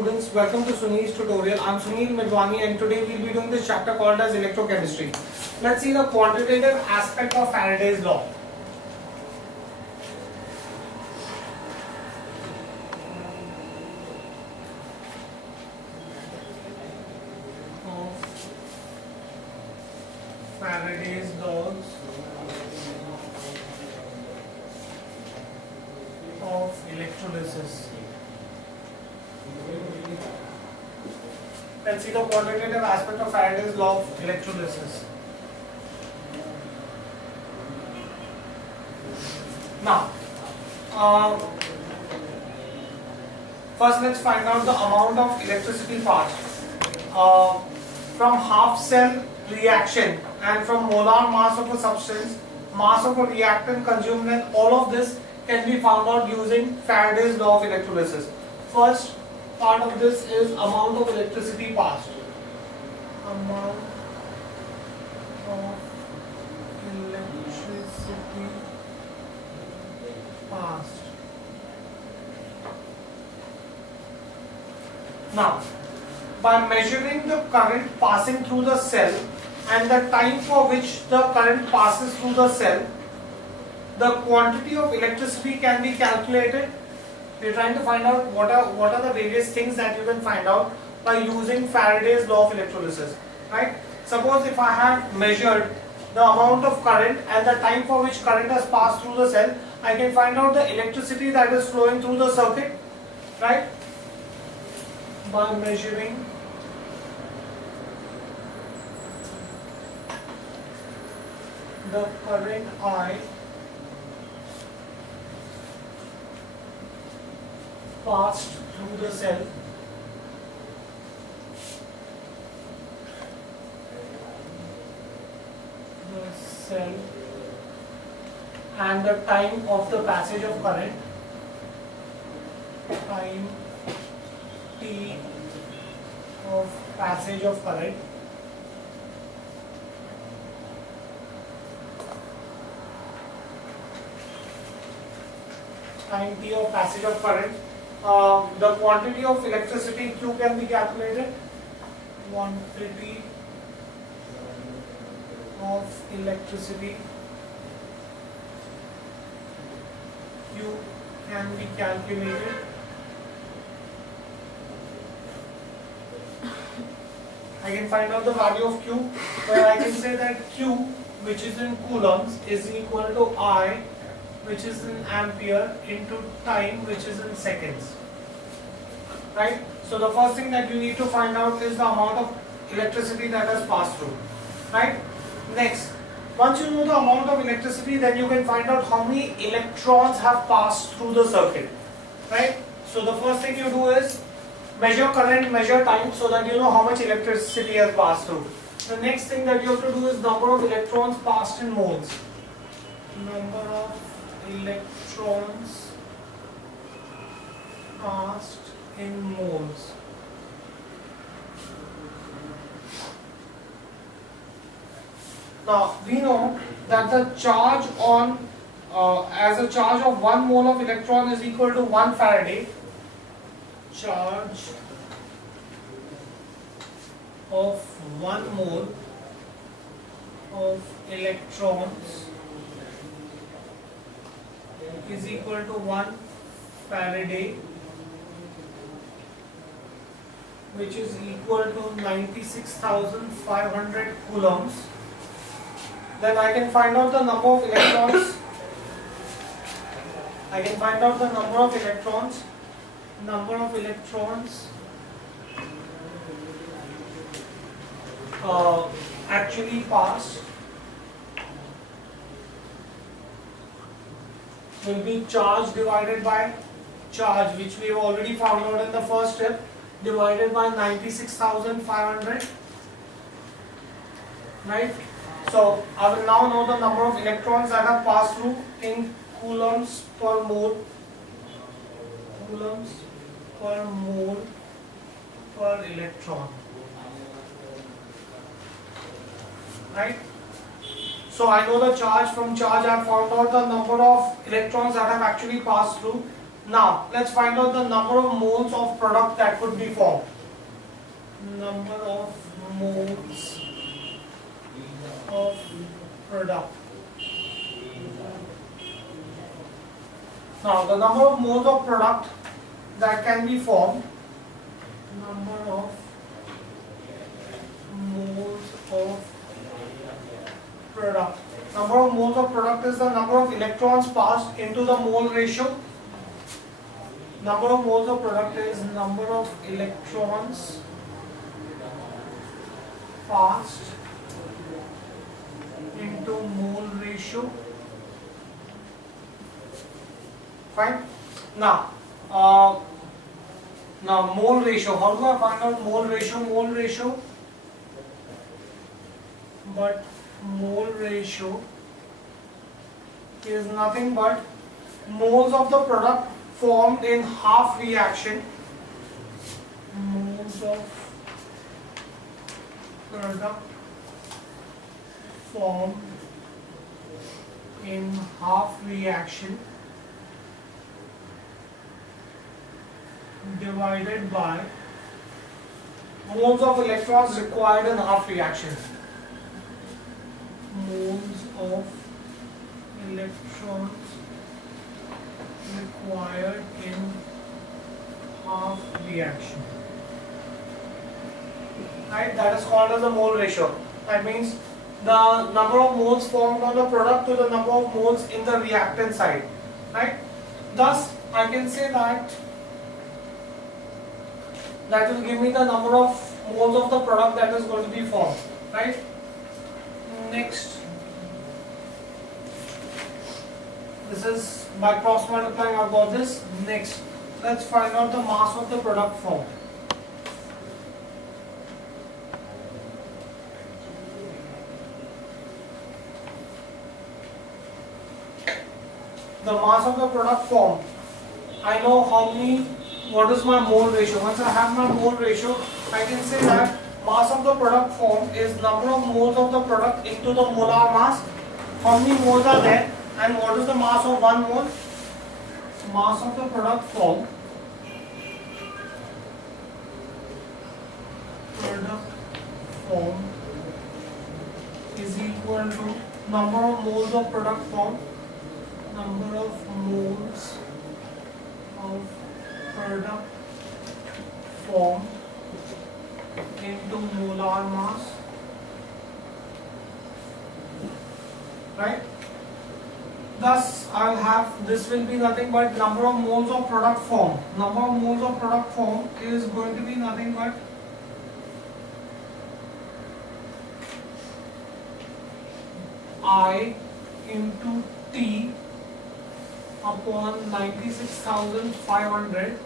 students, welcome to Sunil's tutorial. I'm Sunil Midwani and today we'll be doing this chapter called as electrochemistry. Let's see the quantitative aspect of Faraday's law. Faraday's laws of electrolysis. Let's see the quantitative aspect of Faraday's law of electrolysis. Now, first let's find out the amount of electricity passed from half cell reaction and from molar mass of a substance, mass of a reactant consumed, and all of this can be found out using Faraday's law of electrolysis. First part of this is amount of electricity passed. Amount of electricity passed. Now, by measuring the current passing through the cell and the time for which the current passes through the cell, the quantity of electricity can be calculated. We are trying to find out what are the various things that you can find out by using Faraday's law of electrolysis, right? Suppose if I have measured the amount of current and the time for which current has passed through the cell, I can find out the electricity that is flowing through the circuit, right? By measuring the current I passed through the cell, and the time of the passage of current, time t of passage of current, time t of passage of current. The quantity of electricity Q can be calculated. Quantity of electricity Q can be calculated. I can find out the value of Q, where I can say that Q, which is in coulombs, is equal to I, which is in ampere, into time, which is in seconds, right? So the first thing that you need to find out is the amount of electricity that has passed through, right? Next, once you know the amount of electricity, then you can find out how many electrons have passed through the circuit, right? So the first thing you do is measure current, measure time, so that you know how much electricity has passed through. The next thing that you have to do is number of electrons passed in moles. Number of electrons passed in moles. Now we know that the charge on as a charge of 1 mole of electron is equal to 1 Faraday. Charge of 1 mole of electrons is equal to 1 Faraday, which is equal to 96,500 coulombs. Then I can find out the number of electrons. I can find out the number of electrons. Number of electrons actually passed will be charge divided by charge, which we have already found out in the first step, divided by 96,500, right? So I will now know the number of electrons that have passed through in coulombs per mole. Coulombs per mole per electron, right? So I know the charge. From charge I have found out the number of electrons that have actually passed through, Now let's find out the number of moles of product that could be formed. Number of moles of product. Now the number of moles of product that can be formed. Number of moles of product. Number of moles of product is the number of electrons passed into the mole ratio. Number of moles of product is number of electrons passed into mole ratio. Fine. Now mole ratio. How do I find out mole ratio? Mole ratio is nothing but moles of the product formed in half reaction. Moles of product formed in half reaction divided by moles of electrons required in half reaction. Moles of electrons required in half reaction. Right, that is called as the mole ratio. That means the number of moles formed on the product to the number of moles in the reactant side. Right? Thus, I can say that will give me the number of moles of the product that is going to be formed. Right? Next, this is by cross multiplying I got this. Next, let's find out the mass of the product formed. The mass of the product formed. I know what is my mole ratio. Once I have my mole ratio, I can say that mass of the product formed is number of moles of the product into the molar mass. How many moles are there and what is the mass of 1 mole? Mass of the product formed is equal to number of moles of product formed. Number of moles of product formed into molar mass. Right? Thus, I'll have, this will be nothing but number of moles of product formed. Number of moles of product formed is going to be nothing but I into T upon 96,500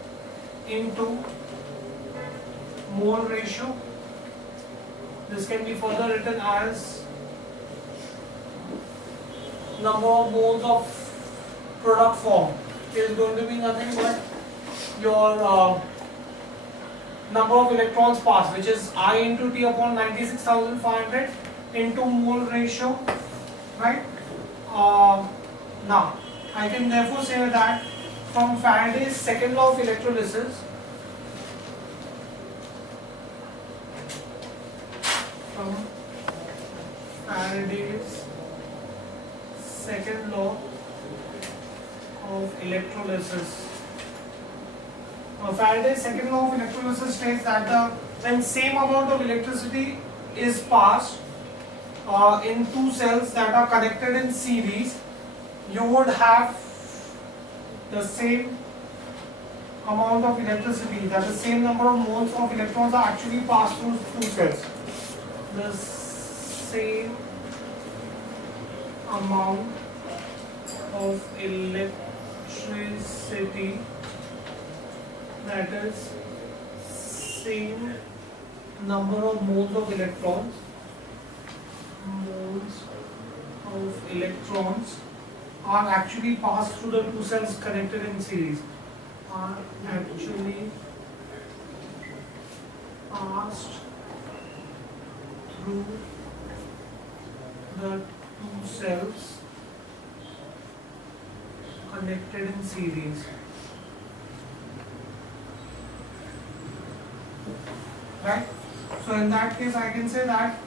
into mole ratio. This can be further written as number of moles of product formed is going to be nothing but your number of electrons passed, which is I into T upon 96,500 into mole ratio. Right? Now, I can therefore say that from Faraday's second law of electrolysis, second law of electrolysis. Faraday's second law of electrolysis states that when same amount of electricity is passed in two cells that are connected in series, you would have the same amount of electricity, that the same number of moles of electrons are actually passed through two cells. The same amount of electricity, that is same number of moles of electrons, are actually passed through the two cells connected in series, are actually passed through the two cells connected in series. right? So in that case I can say that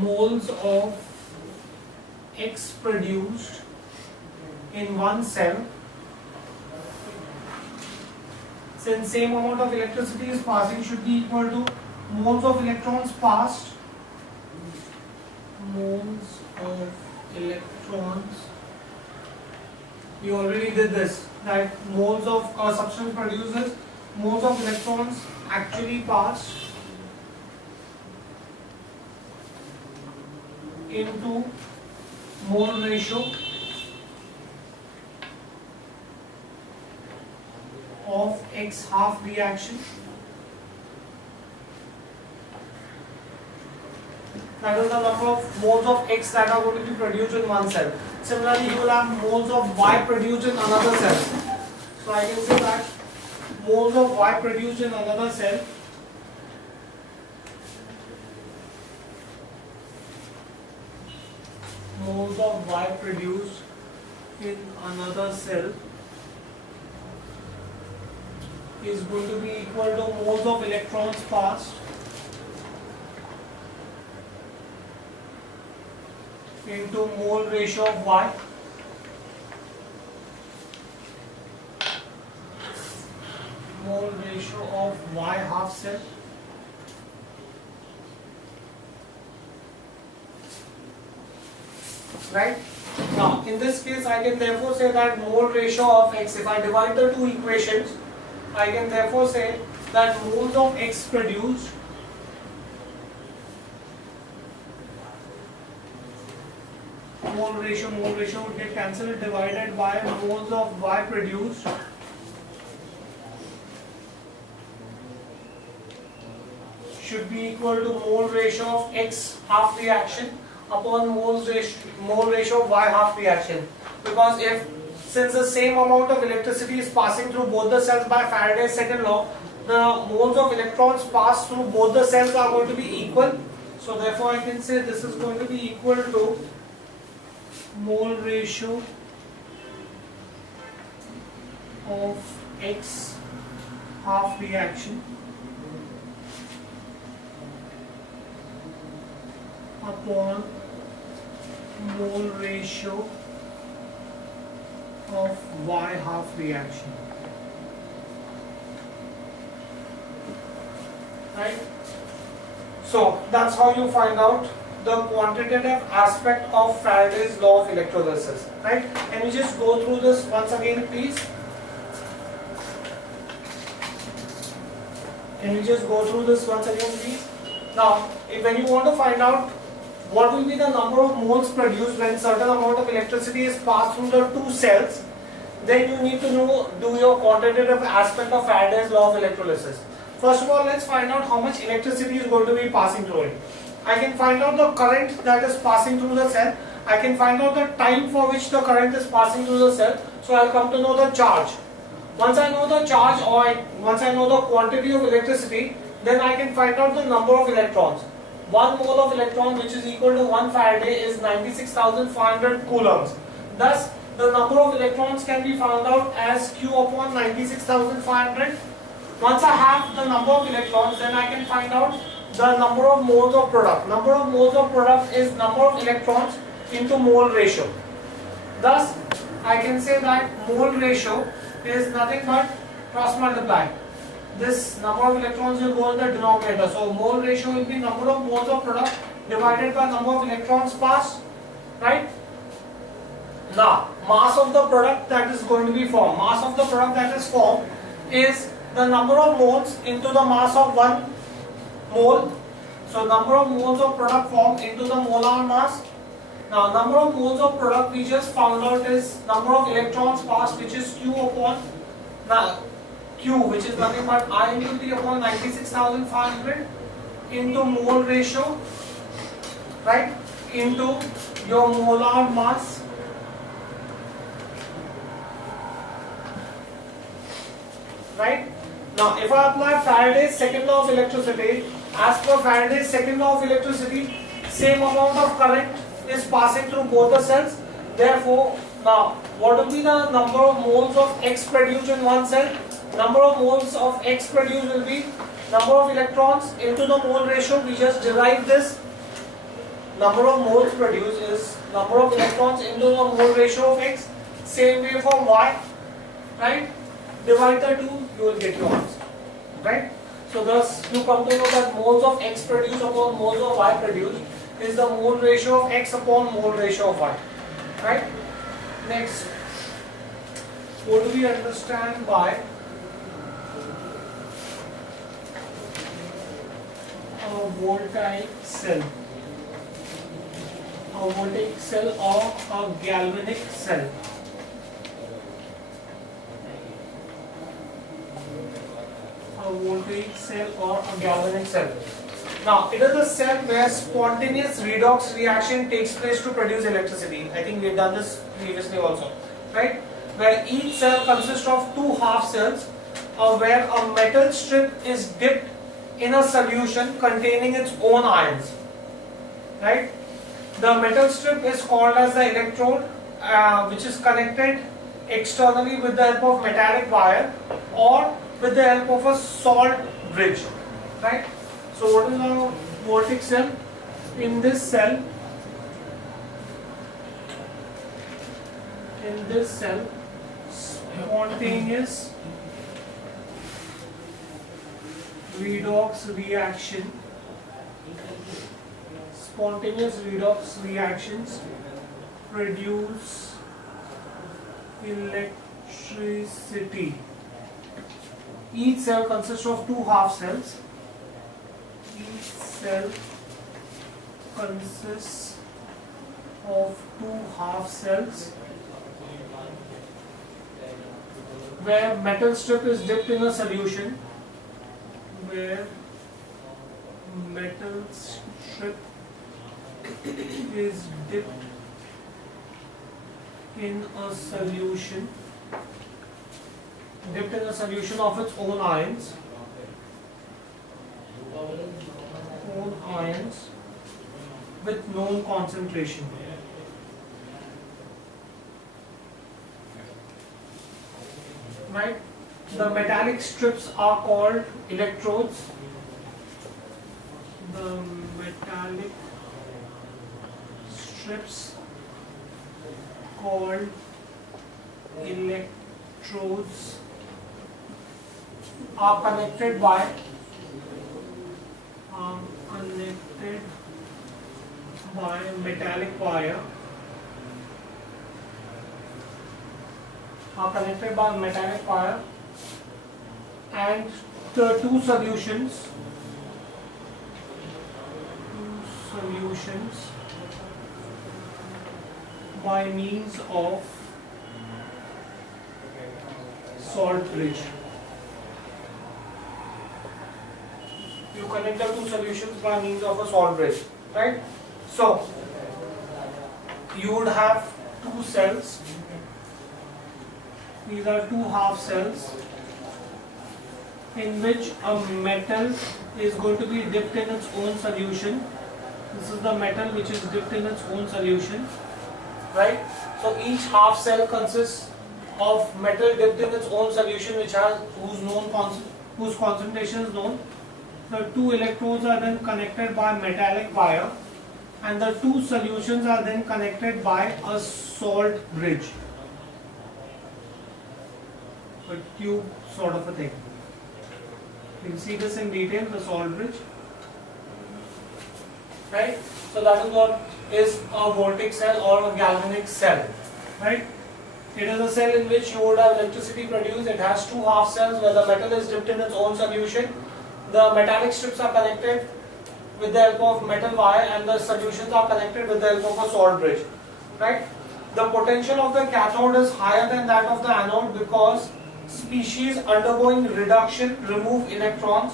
moles of X produced in one cell, since same amount of electricity is passing, should be equal to moles of electrons passed, moles of electrons, you already did this, that moles of a substance produces moles of electrons actually passed into mole ratio of X half reaction. That is the number of moles of X that are going to be produced in one cell. Similarly, you will have moles of Y produced in another cell. So I can say that moles of Y produced in another cell moles of Y produced in another cell is going to be equal to moles of electrons passed into mole ratio of Y. Mole ratio of Y half cell. Right? Now, in this case, I can therefore say that mole ratio of X, if I divide the two equations, I can therefore say that moles of X produced mole ratio would get cancelled, divided by moles of Y produced should be equal to mole ratio of X half reaction upon mole ratio of Y half reaction. Because since the same amount of electricity is passing through both the cells by Faraday's second law, the moles of electrons passed through both the cells are going to be equal. So therefore I can say this is going to be equal to mole ratio of X half reaction upon mole ratio of Y half reaction. Right? So that's how you find out the quantitative aspect of Faraday's law of electrolysis. Right? Can you just go through this once again, please? Can you just go through this once again, please? Now, when you want to find out what will be the number of moles produced when certain amount of electricity is passed through the two cells, then you need to do your quantitative aspect of Faraday's law of electrolysis. First of all, let's find out how much electricity is going to be passing through it. I can find out the current that is passing through the cell. I can find out the time for which the current is passing through the cell. So I'll come to know the charge. Once I know the charge, or once I know the quantity of electricity, then I can find out the number of electrons. 1 mole of electron, which is equal to 1 Faraday, is 96,500 coulombs. Thus, the number of electrons can be found out as Q upon 96,500. Once I have the number of electrons, then I can find out the number of moles of product. Number of moles of product is number of electrons into mole ratio. Thus, I can say that mole ratio is nothing but cross multiply. This number of electrons will go in the denominator. So mole ratio will be number of moles of product divided by number of electrons passed. Right? Now, mass of the product that is going to be formed. Mass of the product that is formed is the number of moles into the mass of 1 mole. So number of moles of product formed into the molar mass. Now, number of moles of product we just found out is number of electrons passed, which is Q upon Q, which is nothing but I into T upon 96,500 into mole ratio, right, into your molar mass. Right? Now, if I apply Faraday's second law of electricity, as per Faraday's second law of electricity, same amount of current is passing through both the cells. Therefore, now, what will be the number of moles of X produced in one cell? number of moles of X produced will be number of electrons into the mole ratio. We just derived this. Number of moles produced is number of electrons into the mole ratio of X. Same way for Y, right? Divide the two, you will get your answer, right? So thus you come to know that moles of X produced upon moles of Y produced is the mole ratio of X upon mole ratio of Y, right? Next, what do we understand by a voltaic cell? A voltaic cell or a galvanic cell. A voltaic cell or a galvanic cell. Now, it is a cell where spontaneous redox reaction takes place to produce electricity. I think we have done this previously also, right? Where each cell consists of two half cells, where a metal strip is dipped in a solution containing its own ions, right? The metal strip is called as the electrode, which is connected externally with the help of metallic wire or with the help of a salt bridge, right? So what is a voltaic cell? In this cell, spontaneous redox reaction, spontaneous redox reactions produce electricity. Each cell consists of two half cells. Each cell consists of two half cells where metal strip is dipped in a solution, where metal strip is dipped in a solution of its own ions, with known concentration. Right? The metallic strips are called electrodes. The metallic strips called electrodes are connected by metallic wire. And the two solutions by means of salt bridge. You connect the two solutions by means of a salt bridge, right? So you would have two cells. These are two half cells in which a metal is going to be dipped in its own solution. This is the metal which is dipped in its own solution, right? So each half cell consists of metal dipped in its own solution, whose concentration is known. The two electrodes are then connected by metallic wire, and the two solutions are then connected by a salt bridge, a tube sort of a thing. You'll see this in detail, the salt bridge, right? So that is what is a voltaic cell or a galvanic cell, right? It is a cell in which you would have electricity produced. It has two half cells where the metal is dipped in its own solution. The metallic strips are connected with the help of metal wire, and the solutions are connected with the help of a salt bridge, right? The potential of the cathode is higher than that of the anode because species undergoing reduction remove electrons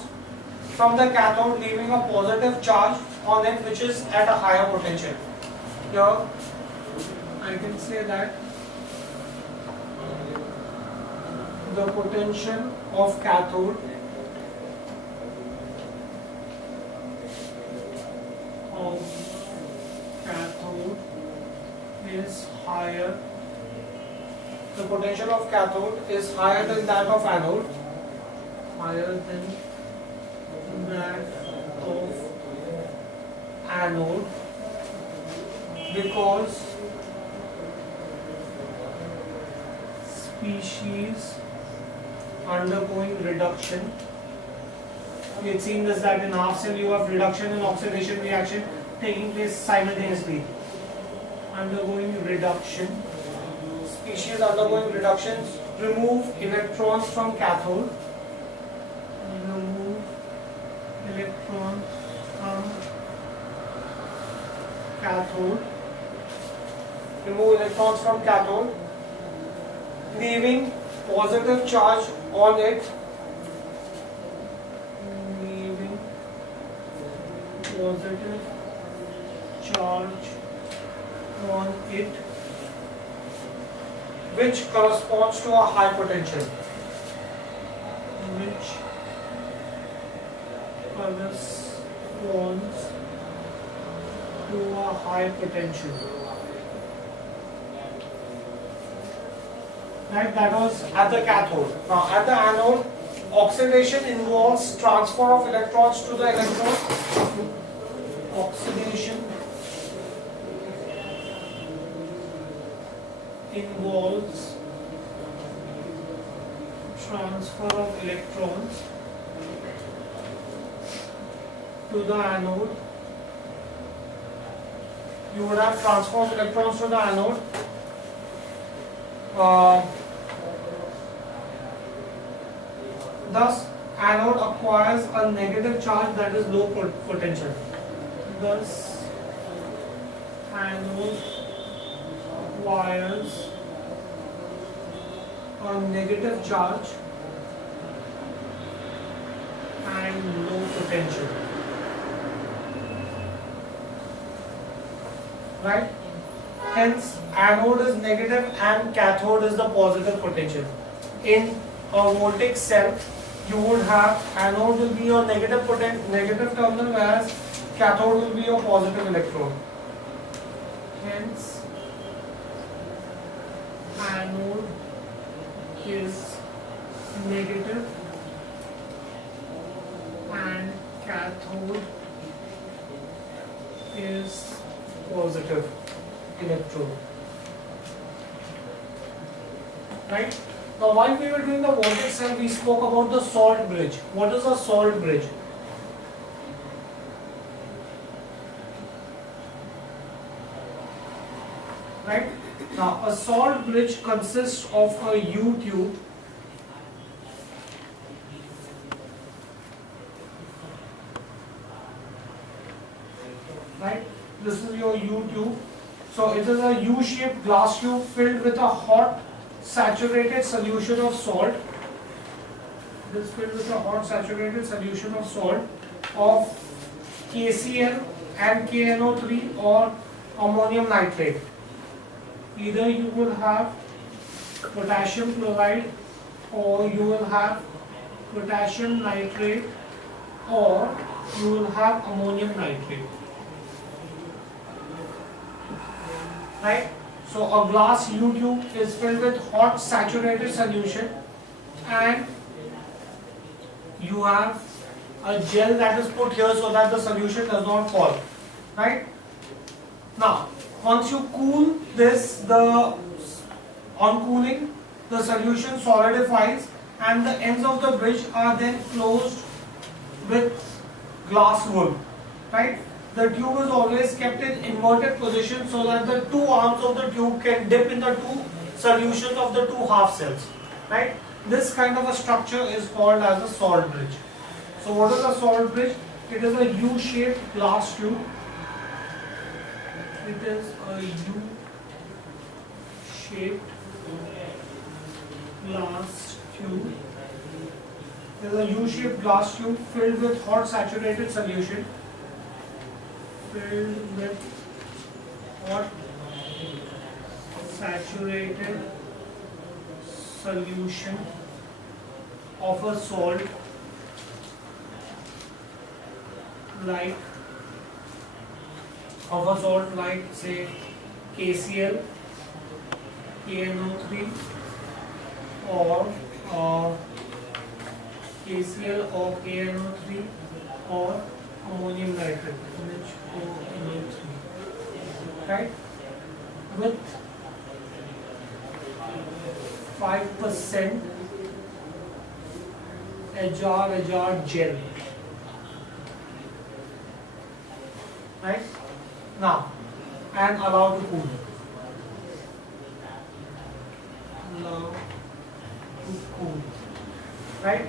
from the cathode, leaving a positive charge on it which is at a higher potential. Here I can say that the potential of cathode is higher. The potential of cathode is higher than that of anode higher than that of anode because species undergoing reduction. We had seen this that in half cell you have reduction and oxidation reaction taking place simultaneously. Undergoing reduction. Species undergoing reductions remove electrons from cathode. Remove electrons from cathode. Remove electrons from cathode, leaving positive charge on it. Leaving positive charge on it, which corresponds to a high potential. Which corresponds to a high potential. Right, that was at the cathode. Now at the anode, oxidation involves transfer of electrons to the electrode. Oxidation involves transfer of electrons to the anode. You would have transfer of electrons to the anode. Thus, anode acquires a negative charge that is low potential. Thus, anode acquires a negative charge and low potential. Right? Hence, anode is negative and cathode is the positive potential. In a voltaic cell, you would have anode will be your negative terminal, whereas cathode will be your positive electrode. Hence, anode is negative and cathode is positive electrode. Right? Now while we were doing the voltaic cell, we spoke about the salt bridge. What is a salt bridge? Right? Now a salt bridge consists of a U-tube right? This is your U-tube. So it is a U-shaped glass tube filled with a hot saturated solution of salt. It is filled with a hot saturated solution of salt of KCl and KNO3 or ammonium nitrate. Either you will have potassium chloride or you will have potassium nitrate or you will have ammonium nitrate. Right? So a glass U-tube is filled with hot saturated solution and you have a gel that is put here so that the solution does not fall. Right? Now, once you cool this, on cooling, the solution solidifies and the ends of the bridge are then closed with glass wool. Right? The tube is always kept in inverted position so that the two arms of the tube can dip in the two solutions of the two half cells. Right? This kind of a structure is called as a salt bridge. So what is a salt bridge? It is a U-shaped glass tube. It is a U-shaped glass tube. It is a U-shaped glass tube filled with hot saturated solution. Filled with hot saturated solution of a salt like say KCl, KNO3 or KCl of ANO3 or ammonium nitrate NHONO3, right, with 5% agar gel, right? Now, and allow to cool. Allow to cool, right?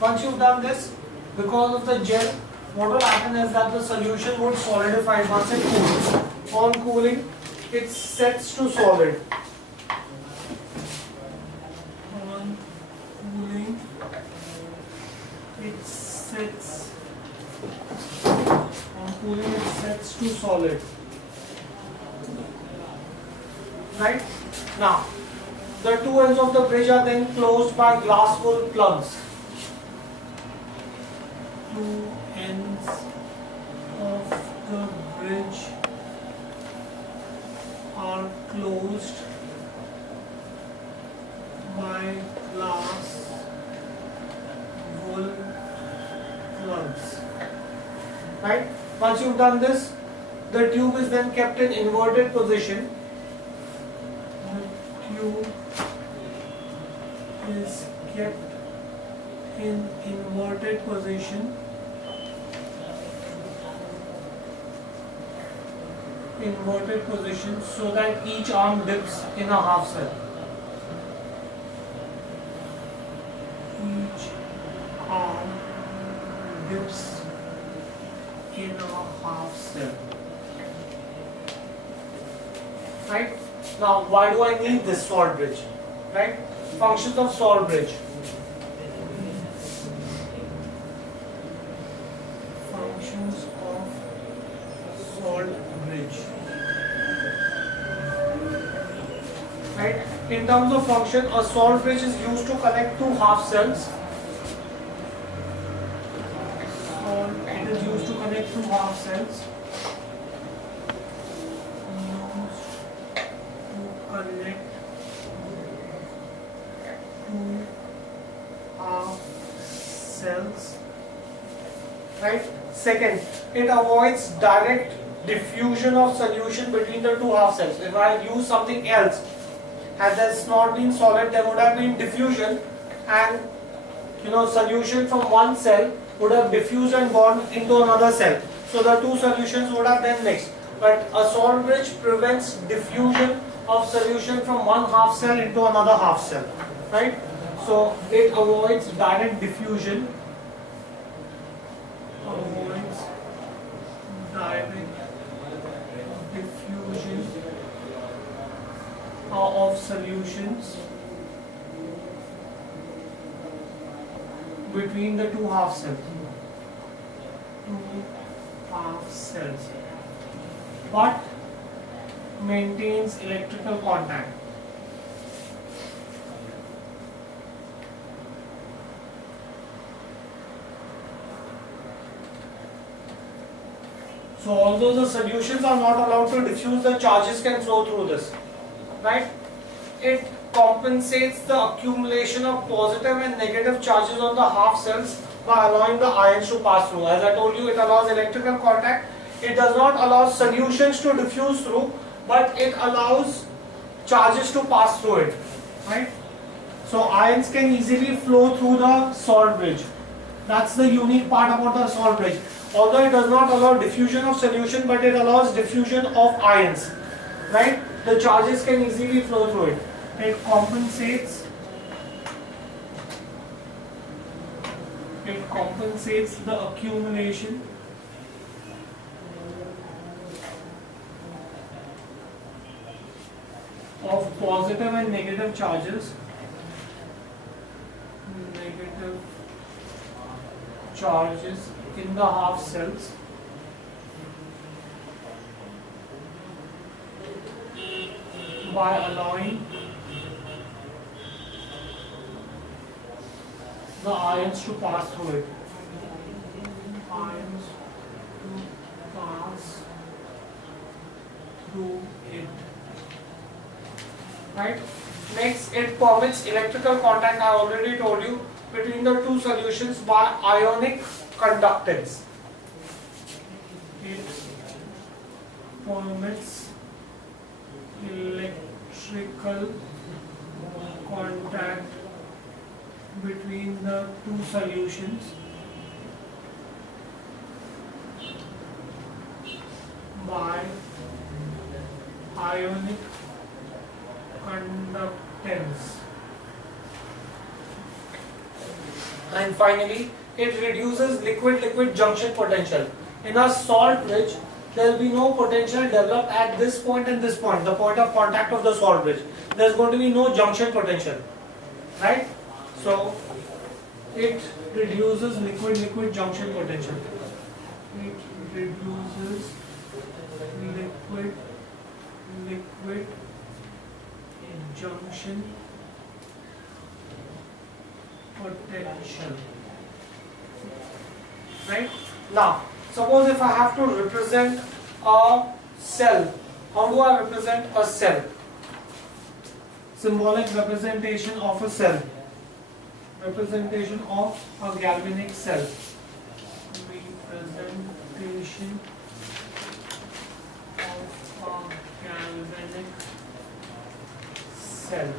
Once you've done this, because of the gel, what will happen is that the solution would solidify once it cools. On cooling, it sets to solid. On cooling, it sets. On cooling, it sets to solid. Right? Now, the two ends of the bridge are then closed by glass wool plugs. Two ends of the bridge are closed by glass wool plugs. Right? Once you've done this, the tube is then kept in inverted position. The tube is kept in inverted position. Inverted position so that each arm dips in a half cell. Each arm dips in a half cell. Right? Now, why do I need this salt bridge? Right? Functions of salt bridge. Functions of salt bridge. Right? In terms of function, a salt bridge is used to connect two half cells. It is used to connect two half cells. Connect two half cells. Right? Second, it avoids direct diffusion of solution between the two half cells. If I use something else, had this not been solid, there would have been diffusion, and solution from one cell would have diffused and gone into another cell. So the two solutions would have then mixed. But a salt bridge prevents diffusion of solution from one half cell into another half cell, right? So it avoids direct diffusion. Avoids direct diffusion of solutions between the two half cells. Two half cells, but maintains electrical contact. So although the solutions are not allowed to diffuse, the charges can flow through this, right? It compensates the accumulation of positive and negative charges on the half cells by allowing the ions to pass through. As I told you, it allows electrical contact. It does not allow solutions to diffuse through, but it allows charges to pass through it, right? So ions can easily flow through the salt bridge. That's the unique part about the salt bridge. Although it does not allow diffusion of solution, but it allows diffusion of ions, right? The charges can easily flow through it. It compensates the accumulation of positive and negative charges in the half cells by allowing the ions to pass through it. Ions to pass through it. Right? Next, it permits electrical contact. I already told you between the two solutions by ionic conductance. It permits electrical contact between the two solutions by ionic conductance. And finally, it reduces liquid-liquid junction potential. In a salt bridge, there will be no potential developed at this point and this point, the point of contact of the salt bridge. There is going to be no junction potential, right? So, it reduces liquid-liquid junction potential. It reduces liquid-liquid junction potential. Right? Now, suppose if I have to represent a cell, how do I represent a cell? Symbolic representation of a cell. Representation of a galvanic cell. Representation of a galvanic cell.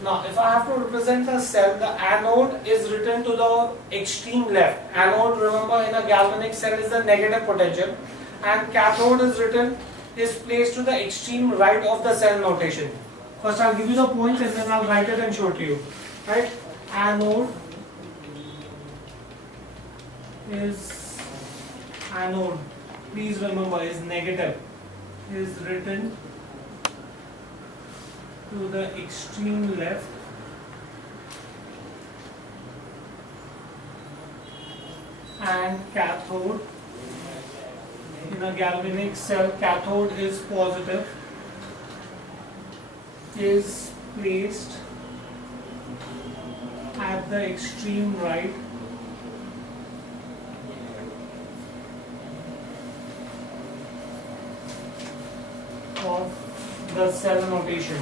Now, if I have to represent a cell, the anode is written to the extreme left. Anode, remember, in a galvanic cell is the negative potential, and cathode is placed to the extreme right of the cell notation. First, I'll give you the points and then I'll write it and show it to you. Right? Anode, please remember, is negative, is written to the extreme left, and cathode, in a galvanic cell, cathode is positive, is placed at the extreme right of the cell notation.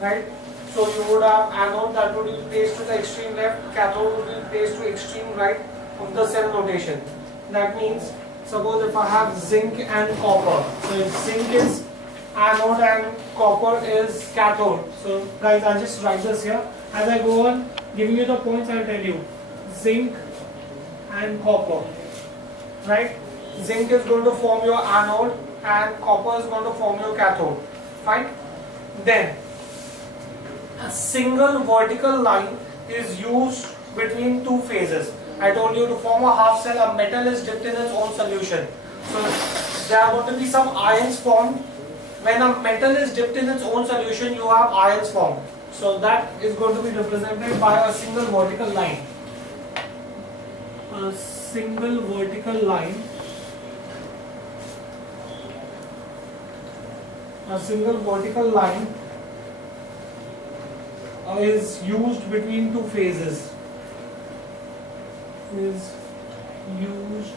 Right? So you would have anode that would be placed to the extreme left, cathode would be placed to extreme right of the cell notation. That means, suppose if I have zinc and copper, so if zinc is anode and copper is cathode. So guys, I'll just write this here. As I go on giving you the points, I'll tell you. Zinc and copper. Right? Zinc is going to form your anode and copper is going to form your cathode. Fine? Then, a single vertical line is used between two phases. I told you to form a half cell, a metal is dipped in its own solution. So there are going to be some ions formed. When a metal is dipped in its own solution, you have ions formed. So that is going to be represented by a single vertical line. A single vertical line. A single vertical line is used between two phases. Is used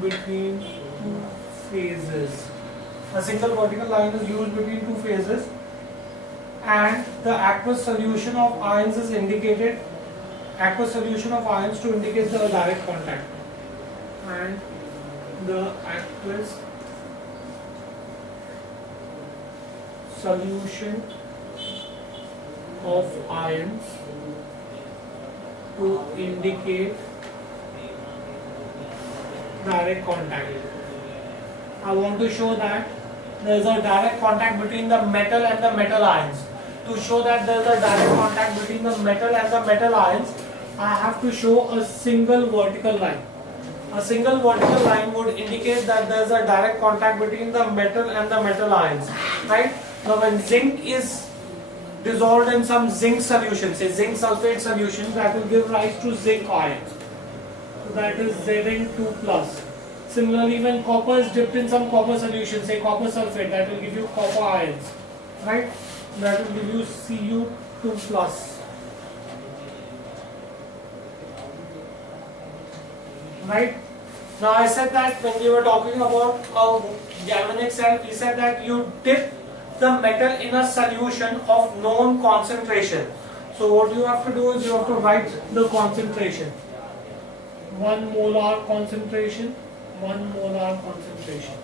between two phases. A single vertical line is used between two phases, and the aqueous solution of ions is indicated. Aqueous solution of ions to indicate the direct contact, and the aqueous solution of ions to indicate direct contact. I want to show that there is a direct contact between the metal and the metal ions. To show that there is a direct contact between the metal and the metal ions, I have to show a single vertical line. A single vertical line would indicate that there is a direct contact between the metal and the metal ions. Right? Now when zinc is dissolved in some zinc solution, say zinc sulfate solution, that will give rise to zinc ion. So that is Zn2+. Similarly, when copper is dipped in some copper solution, say copper sulfate, that will give you copper ions. Right? That will give you Cu2+. Right? Now I said that when we were talking about a galvanic cell, we said that you dip the metal in a solution of known concentration. So what you have to do is you have to write the concentration. 1 molar concentration, 1 molar concentration.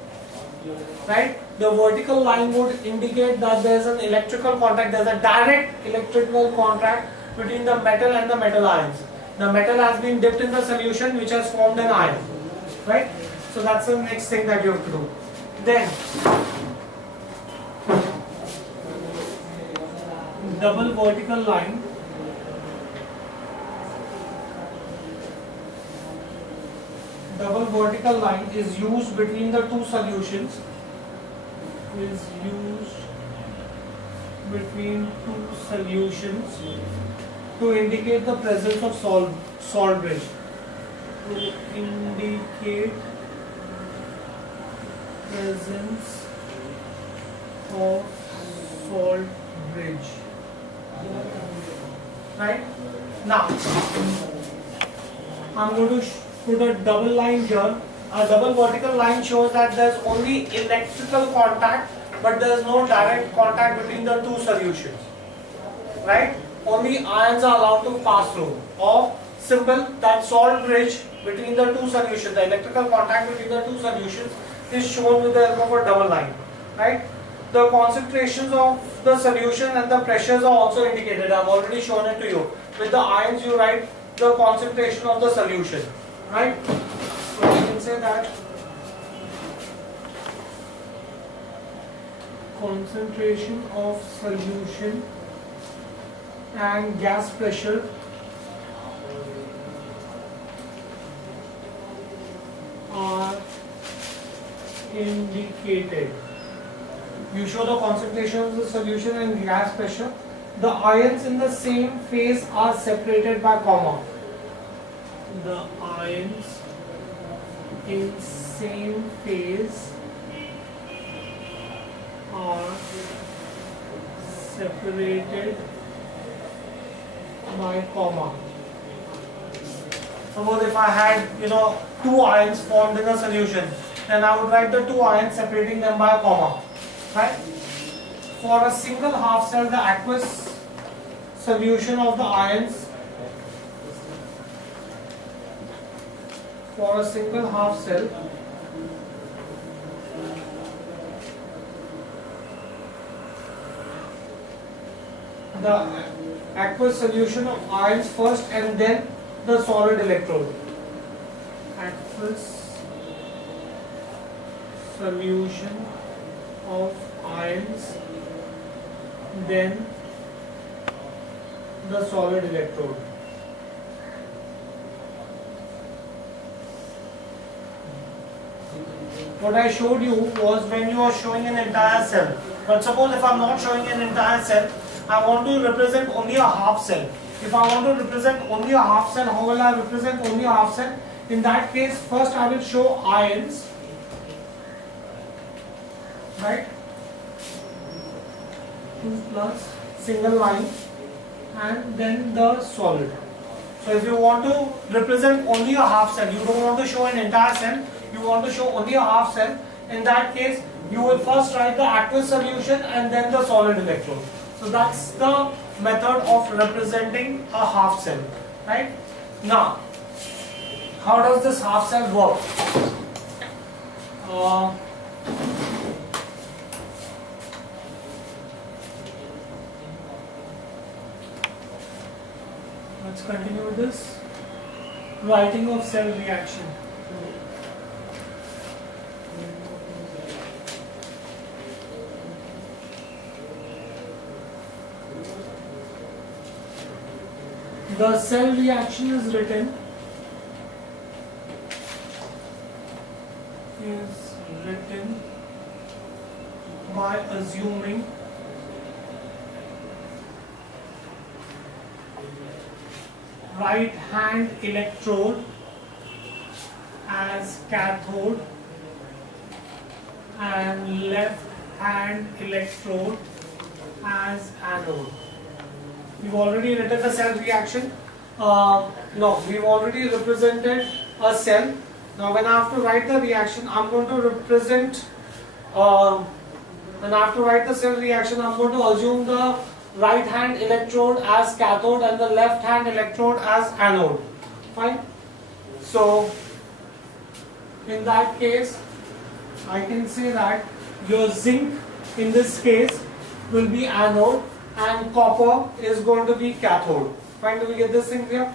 Right? The vertical line would indicate that there is an electrical contact, there is a direct electrical contact between the metal and the metal ions. The metal has been dipped in the solution which has formed an ion. Right? So that's the next thing that you have to do. Then double vertical line is used between the two solutions, to indicate the presence of salt bridge. To indicate presence of salt bridge. Right? Now, I'm going to put a double line here. A double vertical line shows that there is only electrical contact, but there is no direct contact between the two solutions. Right? Only ions are allowed to pass through. Or simple, that salt bridge between the two solutions, the electrical contact between the two solutions is shown with the help of a double line. Right? The concentrations of the solution and the pressures are also indicated. I have already shown it to you. With the ions you write the concentration of the solution. Right? So you can say that concentration of solution and gas pressure are indicated. You show the concentration of the solution and gas pressure. The ions in the same phase are separated by comma. The ions in same phase are separated by comma. Suppose if I had, two ions formed in a solution, then I would write the two ions separating them by a comma. Right? For a single half cell, the aqueous solution of the ions, for a single half cell, the aqueous solution of ions first and then the solid electrode. Aqueous solution of ions, then the solid electrode. What I showed you was when you are showing an entire cell. But suppose if I am not showing an entire cell, I want to represent only a half cell. If I want to represent only a half cell, how will I represent only a half cell? In that case, first I will show ions. Right? 2 plus single line and then the solid. So if you want to represent only a half cell, you don't want to show an entire cell, you want to show only a half cell, in that case you will first write the aqueous solution and then the solid electrode. So that's the method of representing a half cell. Right? Now, how does this half cell work? Let's continue with this. Writing of cell reaction. The cell reaction is written by assuming right hand electrode as cathode and left hand electrode as anode. We've already written the cell reaction. No, we've already represented a cell Now when I have to write the reaction, I'm going to represent, when I have to write the cell reaction, I'm going to assume the right hand electrode as cathode and the left hand electrode as anode. Fine. So in that case, I can say that your zinc in this case will be anode and copper is going to be cathode. Fine, do we get this thing here?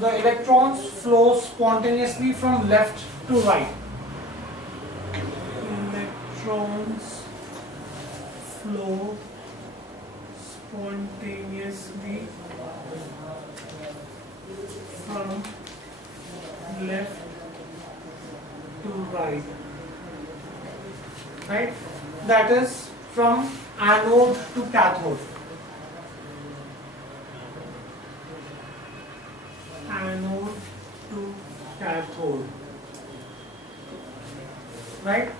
The electrons flow spontaneously from left to right. Electrons flow spontaneously from left to right. Right? That is from anode to cathode. Anode to cathode. Right?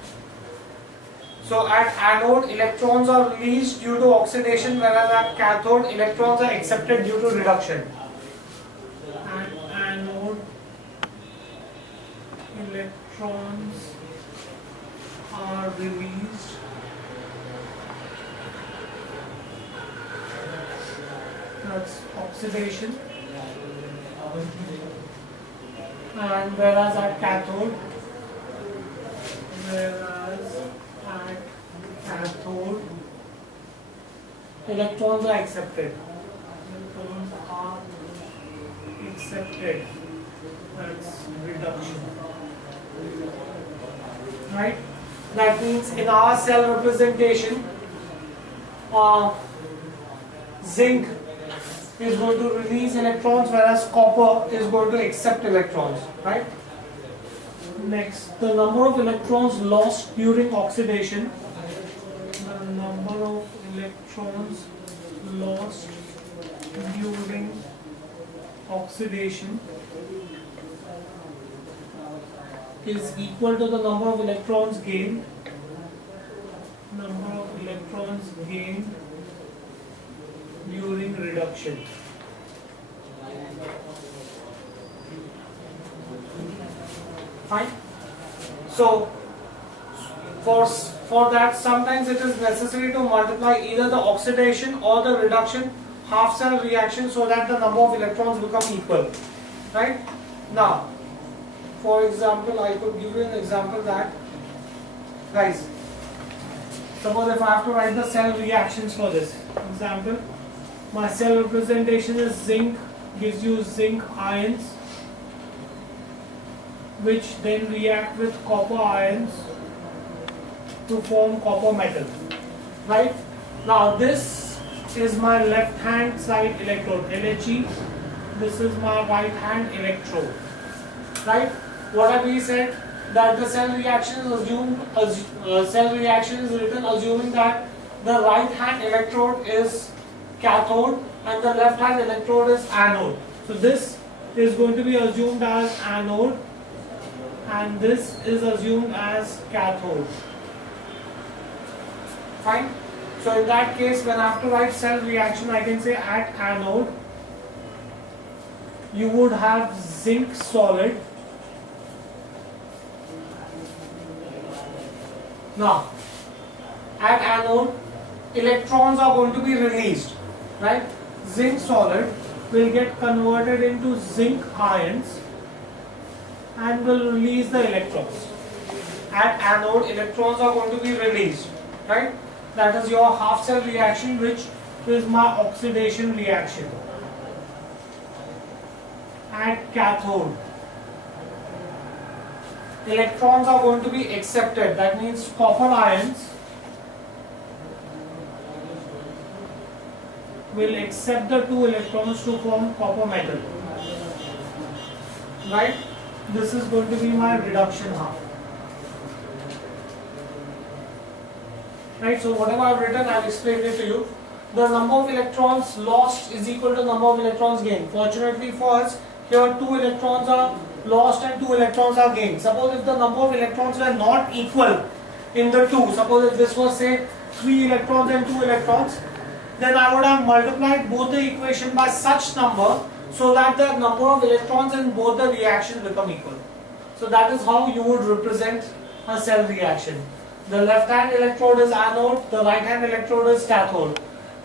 So at anode, electrons are released due to oxidation, whereas at cathode, electrons are accepted due to reduction. At anode, electrons are released that's oxidation, and whereas at cathode electrons are accepted. Electrons are accepted. That's reduction. Right? That means in our cell representation, zinc is going to release electrons, whereas copper is going to accept electrons. Right? Next, the number of electrons lost during oxidation. The number of electrons lost during oxidation is equal to the number of electrons gained. Number of electrons gained during reduction. Fine. So for that, sometimes it is necessary to multiply either the oxidation or the reduction half cell reaction so that the number of electrons become equal. Right? Now, for example, I could give you an example that, guys, suppose if I have to write the cell reactions for this example, my cell representation is zinc, gives you zinc ions, which then react with copper ions to form copper metal. Right? Now this is my left hand side electrode, LHE. This is my right hand electrode. Right? What have we said? That the cell reaction is assumed, cell reaction is written assuming that the right hand electrode is cathode and the left hand electrode is anode. So this is going to be assumed as anode and this is assumed as cathode. Fine. So in that case, when I have to write cell reaction, I can say at anode you would have zinc solid. Now, at anode, electrons are going to be released, right? Zinc solid will get converted into zinc ions and will release the electrons. At anode, electrons are going to be released, right? That is your half cell reaction, which is my oxidation reaction. At cathode, electrons are going to be accepted. That means copper ions will accept the two electrons to form copper metal. Right? This is going to be my reduction half. Right? So whatever I have written, I have explained it to you. The number of electrons lost is equal to the number of electrons gained. Fortunately for us, here 2 electrons are lost and 2 electrons are gained. Suppose if the number of electrons were not equal in the two, suppose if this was say 3 electrons and 2 electrons, then I would have multiplied both the equation by such number so that the number of electrons in both the reactions become equal. So that is how you would represent a cell reaction. The left hand electrode is anode, the right hand electrode is cathode.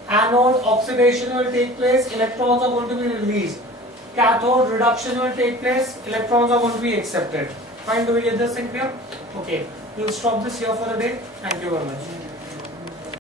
Anode, oxidation will take place, electrons are going to be released. Cathode, reduction will take place, electrons are going to be accepted. Fine, do we get this thing clear? Okay, we'll stop this here for the day. Thank you very much.